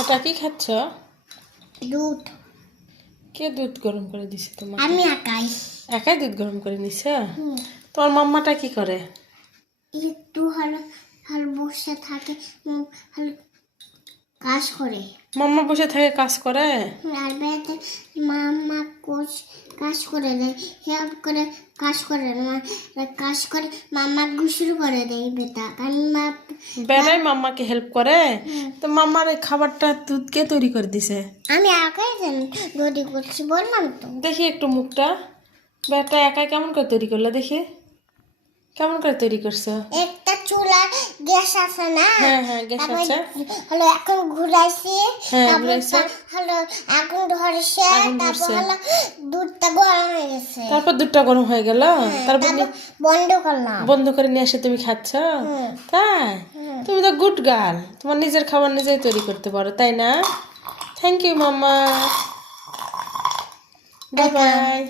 এটা কি খাচ্ছ? দুধ। কে দুধ গরম করে দিছে তোমাকে? আমি একাই দুধ গরম করে নিছে? তোমার মাম্মাটা কি করে? একটু হলো হলো বসে থাকে, হলো কাজ করে। মাম্মা বসে থাকে কাজ করে? আর বেড়াতে মাম্মা কাজ করে দেয়, হেল্প করে কাজ করে কাজ করে মাম্মা গোসল করে দেয় বেটা। বেড়াই মাম্মাকে হেল্প করে? তো মাম্মার এই খাবারটা দুধ কে তৈরি করে দিছে? আমি একাই তৈরি করছি, বললাম তো। দেখি একটু মুখটা। বেটা একাই কেমন করে তৈরি করলো দেখি, কেমন করে তৈরি করছো? একটা চুলা গ্যাস আছে না? হ্যাঁ হ্যাঁ, গ্যাস আছে। হলো এখন ঘুরাইছি, হ্যাঁ, তারপর ঘুরাইছে। হলো আগুন ধরছে, আগুন তারপর ধরছে। হলো দুধটা গরম হয়ে গেছে। তারপর দুধটা গরম হয়ে গেল, তারপর তারপর বন্ধ করলাম। বন্ধ করে নিয়ে এসে তুমি খাচ্ছ? তাই? তুমি তো গুড গার্ল, তোমার নিজের খাবার নিজেই তৈরি করতে পারো, তাই না? Thank you mamma, bye by.